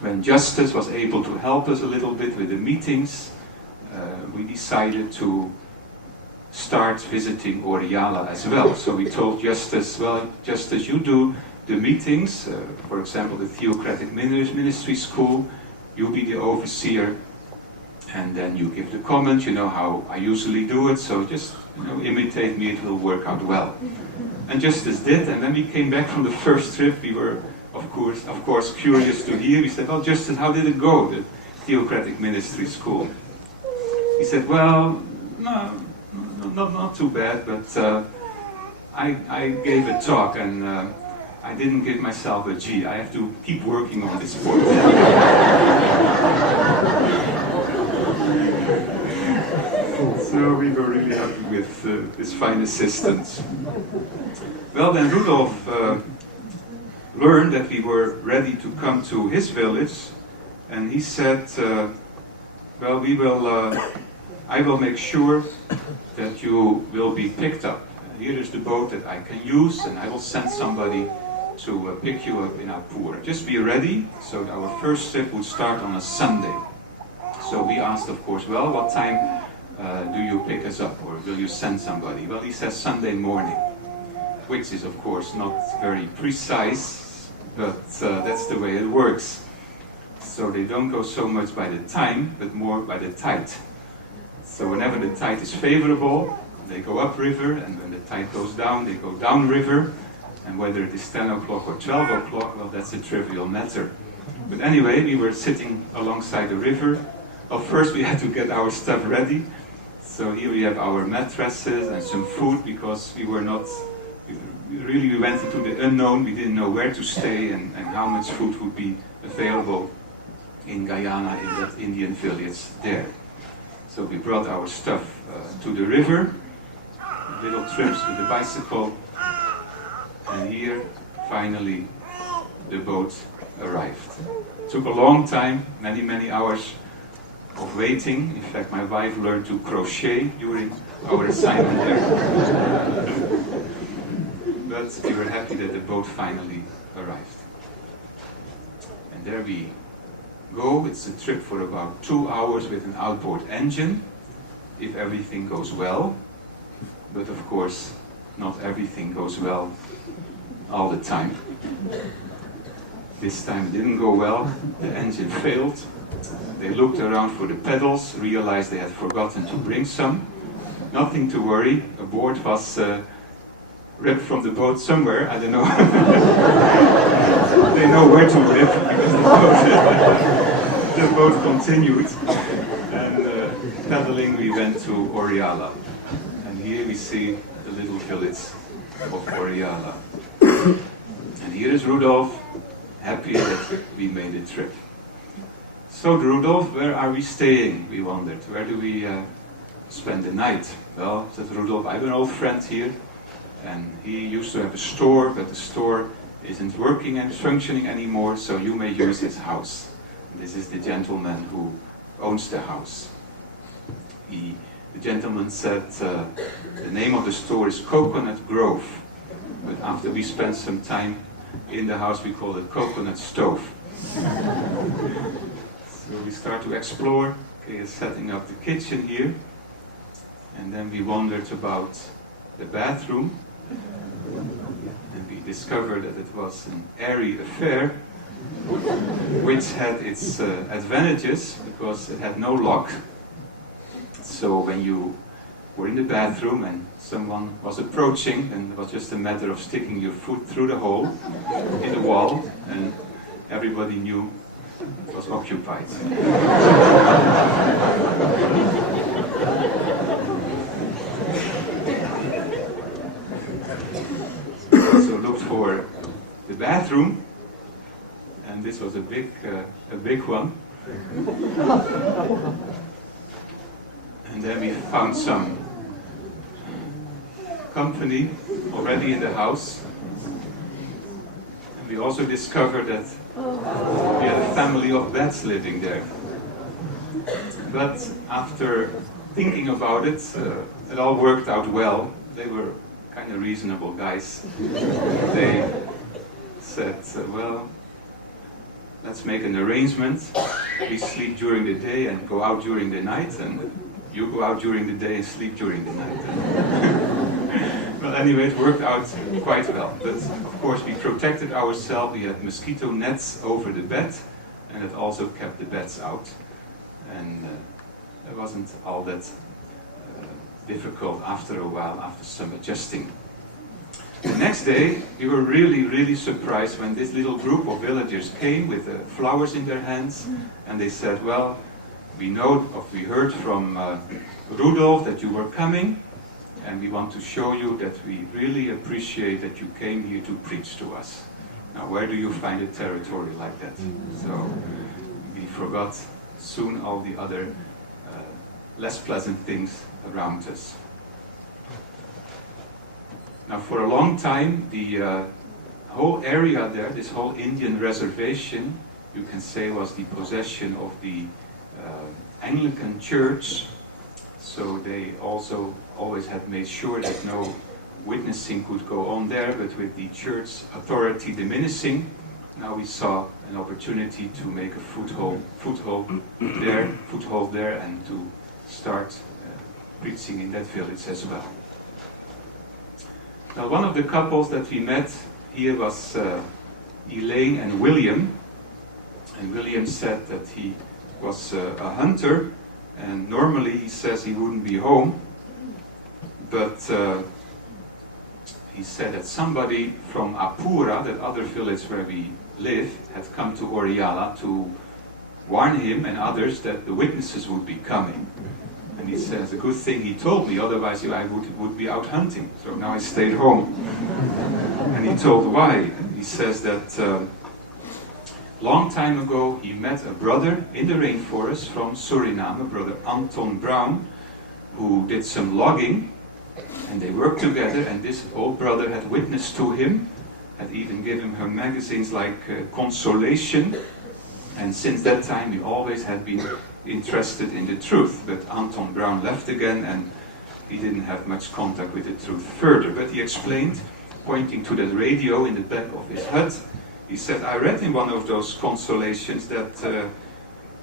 when Justus was able to help us a little bit with the meetings, we decided to start visiting Oriala as well. So we told Justus, well, Justus, you do the meetings, for example, the Theocratic Ministry School, you be the overseer, and then you give the comment, you know how I usually do it, so just imitate me, it will work out well. And Justus did, and when we came back from the first trip, we were of course curious to hear. We said, well, Justus, how did it go, the Theocratic Ministry School? He said, well, no, not too bad, but I gave a talk and I didn't give myself a G. I have to keep working on this point. So we were really happy with his fine assistance. Well, then Rudolf learned that we were ready to come to his village, and he said, well, I will make sure that you will be picked up. Here is the boat that I can use, and I will send somebody to pick you up in Apur. Just be ready. So our first trip would start on a Sunday. So we asked, of course, well, what time do you pick us up, or will you send somebody? Well, he says Sunday morning, which is, of course, not very precise, but that's the way it works. So they don't go so much by the time, but more by the tide. So whenever the tide is favorable, they go upriver, and when the tide goes down, they go downriver. And whether it is 10 o'clock or 12 o'clock, well, that's a trivial matter. But anyway, we were sitting alongside the river. Well, first we had to get our stuff ready. So here we have our mattresses and some food, because we went into the unknown. We didn't know where to stay and how much food would be available in Guyana, in that Indian village there. So we brought our stuff to the river, little trips with the bicycle, and here, finally, the boat arrived. It took a long time, many hours of waiting. In fact, my wife learned to crochet during our assignment there. But we were happy that the boat finally arrived. And there we go. It's a trip for about 2 hours with an outboard engine, if everything goes well. But of course, not everything goes well all the time. This time it didn't go well. The engine failed. They looked around for the pedals, realized they had forgotten to bring some. Nothing to worry. A board was ripped from the boat somewhere. I don't know. They know where to rip, because the boat continued. And paddling, we went to Oriala. And here we see the little village of Oriala. And here is Rudolf, happy that we made the trip. So Rudolf, where are we staying? We wondered. Where do we spend the night? Well, said Rudolf, I have an old friend here, and he used to have a store, but the store isn't working and functioning anymore, so you may use his house. And this is the gentleman who owns the house. The gentleman said the name of the store is Coconut Grove, but after we spent some time in the house, we called it Coconut Stove. So we start to explore, setting up the kitchen here, and then we wondered about the bathroom, and we discovered that it was an airy affair, which had its advantages, because it had no lock. So when you were in the bathroom and someone was approaching, and it was just a matter of sticking your foot through the hole in the wall, and everybody knew it was occupied. We also looked for the bathroom, and this was a big one. And then we found some company already in the house. And we also discovered that we had a family of beds living there. But after thinking about it, it all worked out well. They were kind of reasonable guys. They said, well, let's make an arrangement. We sleep during the day and go out during the night, and you go out during the day and sleep during the night. Well, anyway, it worked out quite well. But of course, we protected ourselves. We had mosquito nets over the bed, and it also kept the beds out. And it wasn't all that difficult after a while, after some adjusting. The next day, we were really surprised when this little group of villagers came with flowers in their hands, and they said, well, we heard from Rudolf that you were coming, and we want to show you that we really appreciate that you came here to preach to us. Now, where do you find a territory like that? So, we forgot soon all the other less pleasant things around us. Now, for a long time, the whole area there, this whole Indian reservation, you can say was the possession of the Anglican Church. So they also always had made sure that no witnessing could go on there, but with the church authority diminishing, now we saw an opportunity to make a foothold there and to start preaching in that village as well. Now, one of the couples that we met here was Elaine and William. And William said that he was a hunter, and normally he says he wouldn't be home. But he said that somebody from Apura, that other village where we live, had come to Oriala to warn him and others that the witnesses would be coming. And he says, a good thing he told me, otherwise I would be out hunting. So now I stayed home. And he told why. He says that long time ago he met a brother in the rainforest from Suriname, brother Anton Brown, who did some logging. And they worked together, and this old brother had witnessed to him, had even given him magazines like Consolation. And since that time he always had been interested in the truth. But Anton Brown left again, and he didn't have much contact with the truth further. But he explained, pointing to that radio in the back of his hut, he said, I read in one of those consolations that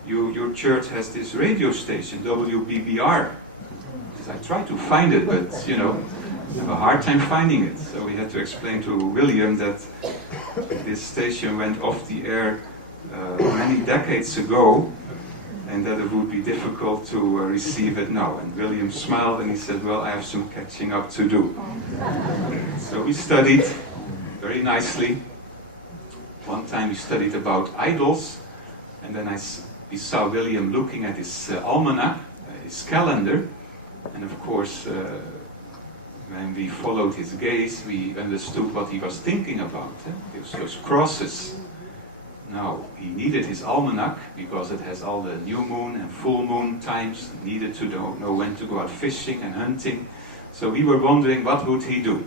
your church has this radio station, WBBR. I tried to find it, but, I have a hard time finding it. So we had to explain to William that this station went off the air many decades ago, and that it would be difficult to receive it now. And William smiled and he said, well, I have some catching up to do. So we studied very nicely. One time we studied about idols, and then we saw William looking at his almanac, his calendar, and of course, when we followed his gaze, we understood what he was thinking about. Those crosses. Now, he needed his almanac because it has all the new moon and full moon times, needed to know when to go out fishing and hunting. So we were wondering, what would he do?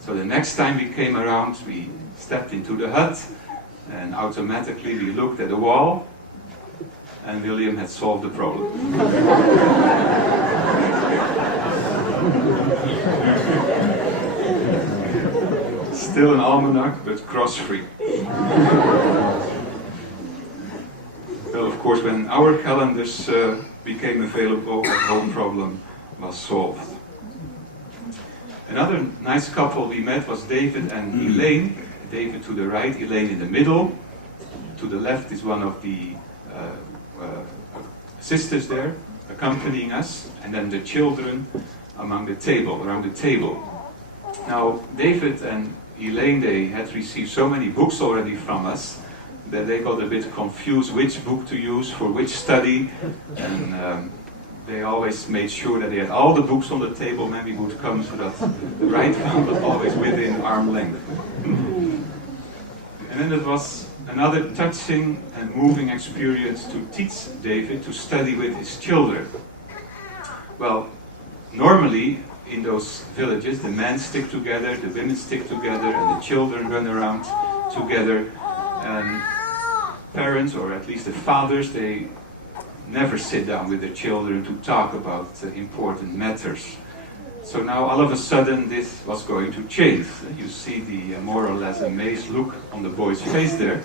So the next time we came around, we stepped into the hut, and automatically we looked at the wall, and William had solved the problem. Still an almanac, but cross-free. Well, of course, when our calendars became available, the whole problem was solved. Another nice couple we met was David and Elaine. David to the right, Elaine in the middle. To the left is one of the sisters there, accompanying us, and then the children around the table. Now, David and Elaine, they had received so many books already from us that they got a bit confused which book to use for which study, and they always made sure that they had all the books on the table when we would come, so that the right one was always within arm's length. And then it was another touching and moving experience to teach David to study with his children. Well, normally in those villages, the men stick together, the women stick together, and the children run around together. And parents, or at least the fathers, they never sit down with their children to talk about important matters. So now all of a sudden this was going to change. You see the more or less amazed look on the boy's face there.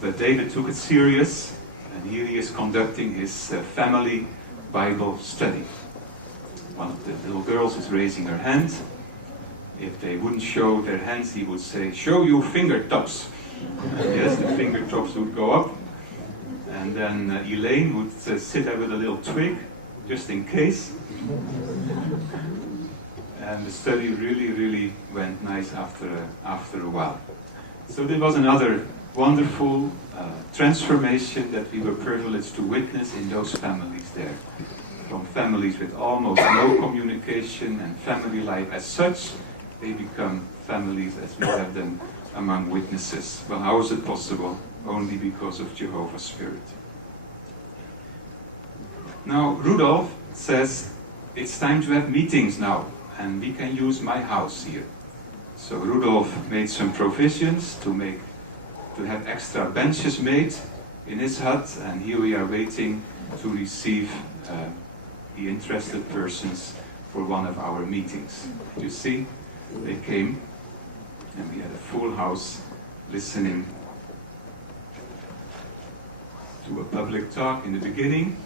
But David took it serious, and here he is conducting his family Bible study. One of the little girls is raising her hand. If they wouldn't show their hands, he would say, "Show your fingertips." And yes, the fingertips would go up. And And then Elaine would sit there with a little twig, just in case. And the study really went nice after a while. So there was another wonderful transformation that we were privileged to witness in those families there. From families with almost no communication and family life as such, they become families as we have them among witnesses. Well, how is it possible? Only because of Jehovah's Spirit. Now, Rudolf says, it's time to have meetings now, and we can use my house here. So Rudolf made some provisions to have extra benches made in his hut, and here we are waiting to receive the interested persons for one of our meetings. You see, they came, and we had a full house listening to a public talk in the beginning,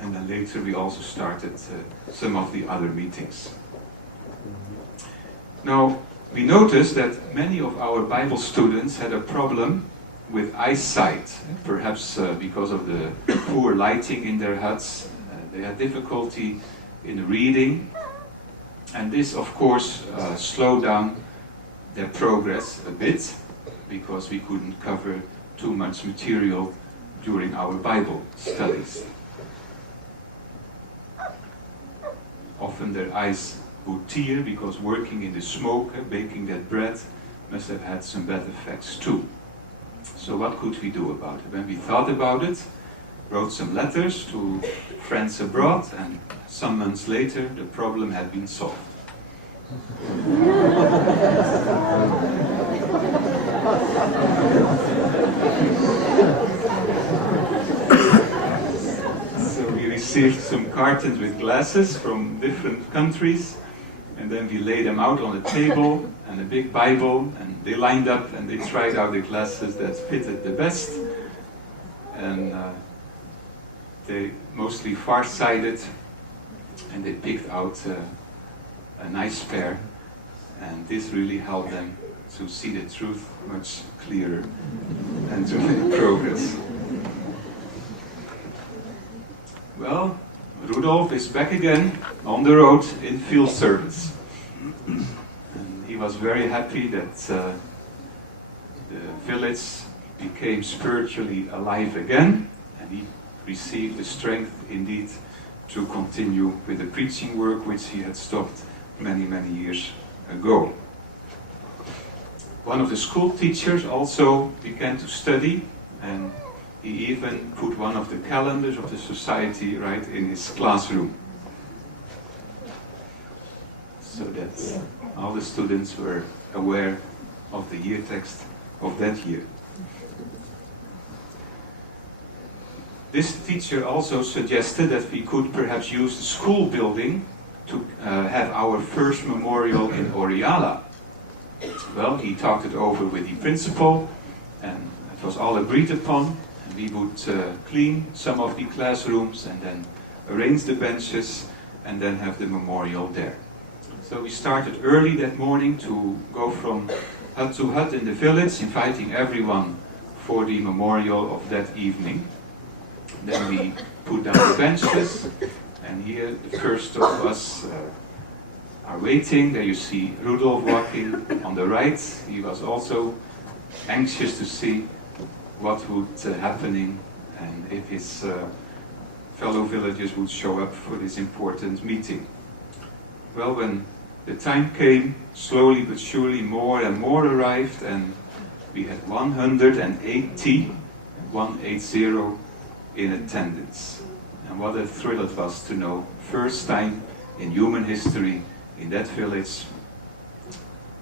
and then later we also started some of the other meetings. Now, we noticed that many of our Bible students had a problem with eyesight, perhaps because of the poor lighting in their huts. They had difficulty in reading, and this, of course, slowed down their progress a bit, because we couldn't cover too much material during our Bible studies. Often their eyes would tear because working in the smoke, baking that bread, must have had some bad effects too. So what could we do about it? When we thought about it, wrote some letters to friends abroad, and some months later the problem had been solved. So we received some cartons with glasses from different countries, and then we laid them out on the table, and a big Bible, and they lined up and they tried out the glasses that fitted the best, and they mostly far-sighted, and they picked out a nice pair, and this really helped them to see the truth much clearer and to make progress. Well, Rudolf is back again on the road in field service. And he was very happy that the village became spiritually alive again, and he received the strength indeed to continue with the preaching work which he had stopped many years ago. One of the school teachers also began to study, and he even put one of the calendars of the society right in his classroom, so that all the students were aware of the year text of that year. This teacher also suggested that we could perhaps use the school building to have our first memorial in Oriala. Well, he talked it over with the principal, and it was all agreed upon. And we would clean some of the classrooms and then arrange the benches and then have the memorial there. So we started early that morning to go from hut to hut in the village, inviting everyone for the memorial of that evening. Then we put down the benches, and here the first of us are waiting. There you see Rudolf walking on the right. He was also anxious to see what would happening, and if his fellow villagers would show up for this important meeting. Well, when the time came, slowly but surely more and more arrived, and we had 180 in attendance. And what a thrill it was to know, first time in human history, in that village,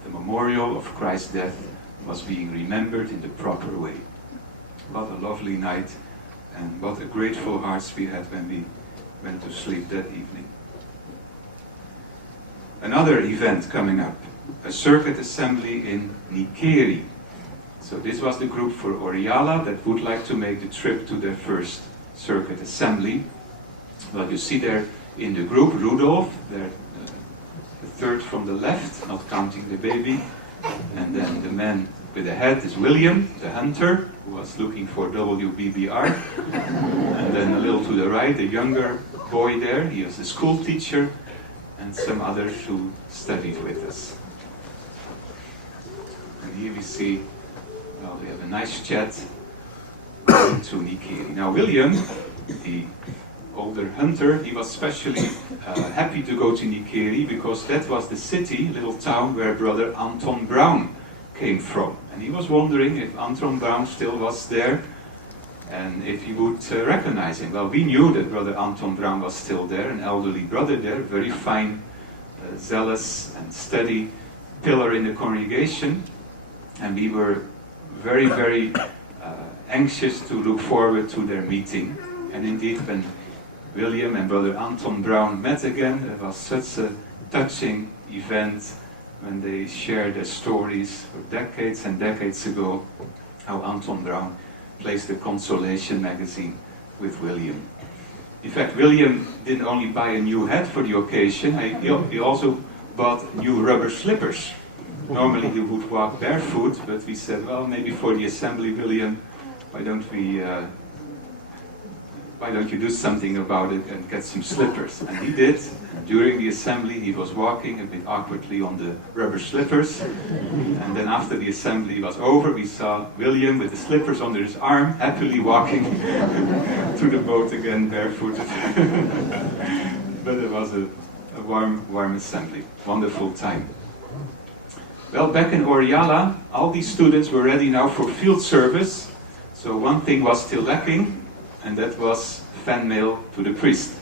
the memorial of Christ's death was being remembered in the proper way. What a lovely night, and what a grateful hearts we had when we went to sleep that evening. Another event coming up, a circuit assembly in Nikeri. So this was the group for Oriala that would like to make the trip to their first circuit assembly. Well, you see there in the group Rudolf, there, the third from the left, not counting the baby, and then the man with the head is William, the hunter, who was looking for WBBR. And then a little to the right, a younger boy there, he was a school teacher, and some others who studied with us. And here we see, well, we have a nice chat going to Nikeri. Now William, the older hunter, he was especially happy to go to Nikeri because that was the city, little town, where Brother Anton Brown came from. And he was wondering if Anton Brown still was there and if he would recognize him. Well, we knew that Brother Anton Brown was still there, an elderly brother there, very fine, zealous and steady pillar in the congregation. And we were very, very anxious to look forward to their meeting. And indeed, when William and Brother Anton Brown met again, it was such a touching event when they shared their stories for decades and decades ago, how Anton Brown placed the Consolation magazine with William. In fact, William didn't only buy a new hat for the occasion, he also bought new rubber slippers. Normally he would walk barefoot, but we said, well, maybe for the assembly, William, why don't you do something about it and get some slippers? And he did. During the assembly, he was walking a bit awkwardly on the rubber slippers. And then after the assembly was over, we saw William with the slippers under his arm, happily walking to the boat again, barefooted. But it was a warm assembly. Wonderful time. Well, back in Oriala, all these students were ready now for field service. So one thing was still lacking, and that was fan mail to the priest.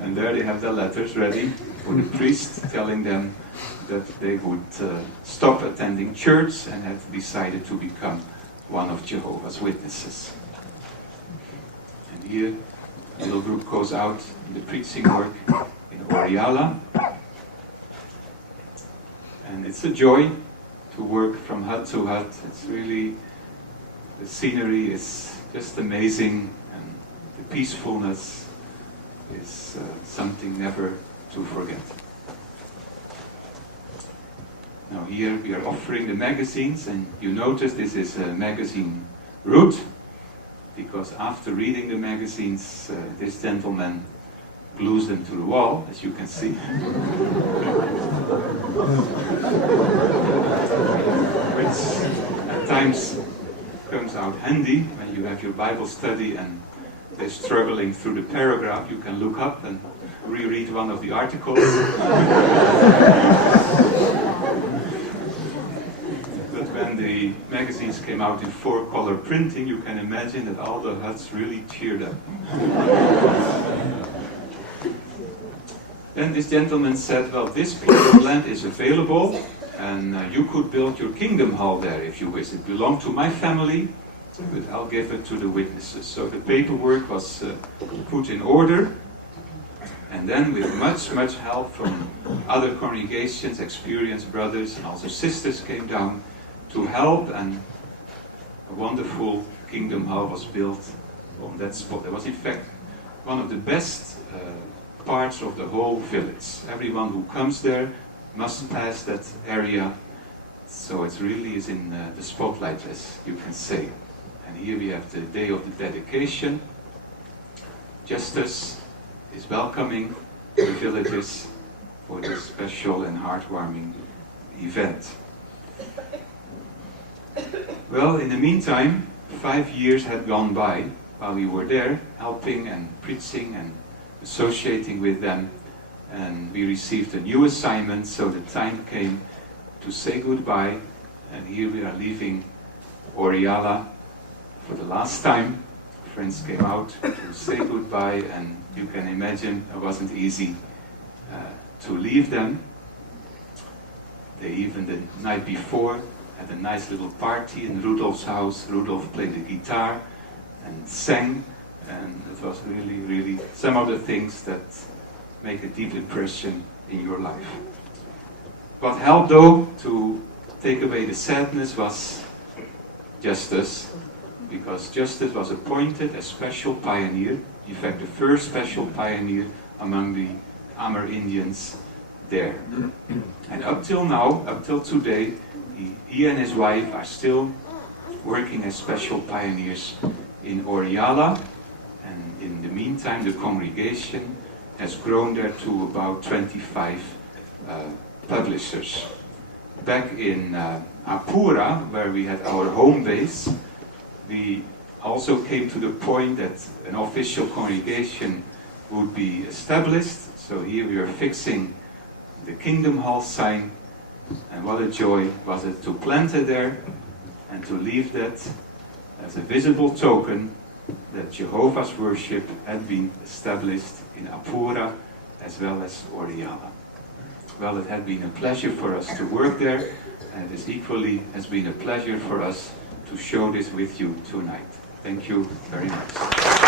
And there they have their letters ready for the priest, telling them that they would stop attending church and had decided to become one of Jehovah's Witnesses. And here, a little group goes out in the preaching work in Oriala. And it's a joy to work from hut to hut. It's really, the scenery is just amazing, and the peacefulness is something never to forget. Now here we are offering the magazines, and you notice this is a magazine route, because after reading the magazines, this gentleman glues them to the wall, as you can see. Which at times comes out handy when you have your Bible study and they're struggling through the paragraph. You can look up and reread one of the articles. But when the magazines came out in 4-color printing, you can imagine that all the huts really cheered up. Then this gentleman said, well, this piece of land is available, and you could build your kingdom hall there if you wish. It belonged to my family, but I'll give it to the witnesses. So the paperwork was put in order, and then with much help from other congregations, experienced brothers and also sisters came down to help, and a wonderful kingdom hall was built on that spot. It was in fact one of the best parts of the whole village. Everyone who comes there must pass that area, so it really is in the spotlight, as you can say. And here we have the day of the dedication. Justice is welcoming the villagers for this special and heartwarming event. Well, in the meantime, 5 years had gone by while we were there, helping and preaching and associating with them, and we received a new assignment, so the time came to say goodbye, and here we are leaving Oriala for the last time. Friends came out to say goodbye, and you can imagine it wasn't easy to leave them. They even the night before had a nice little party in Rudolf's house. Rudolf played the guitar and sang, and it was really some of the things that make a deep impression in your life. What helped though to take away the sadness was Justice, because Justice was appointed as special pioneer, in fact the first special pioneer among the Amur Indians there. And up till now, up till today, he and his wife are still working as special pioneers in Oriala, and in the meantime the congregation has grown there to about 25 publishers. Back in Apura, where we had our home base, we also came to the point that an official congregation would be established. So here we are fixing the Kingdom Hall sign, and what a joy was it to plant it there and to leave that as a visible token that Jehovah's worship had been established in Apura as well as Oriala. Well, it had been a pleasure for us to work there, and it equally has been a pleasure for us to show this with you tonight. Thank you very much.